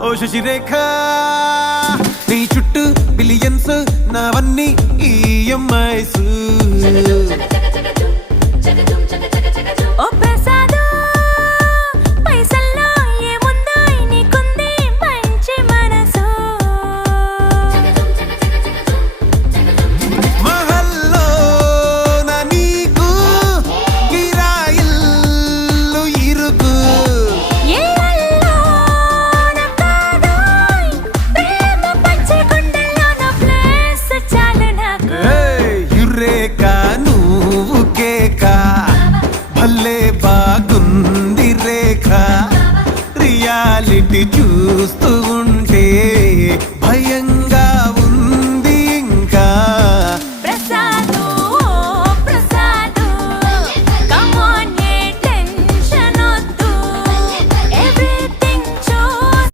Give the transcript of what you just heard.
ఓ శశిరేఖ నీ చుట్టూ బిలియన్స్ నావన్నీ ఈఎంఐస్ ఓ ప్రసాదు పైసల్లో ఏముందో నీకుంది మంచి మనసు మహల్లో నా నీకు కిరాయిల్లు ఇరుకు ఏళ్ళల్లో నా కాదోయ్ ప్రేమ పంచే గుండెల్లో నా ప్లేస్ చాలు నాకు యురేక నువ్వు కేక భలే బాగుంది రేఖ రియాలిటీ చూస్తూ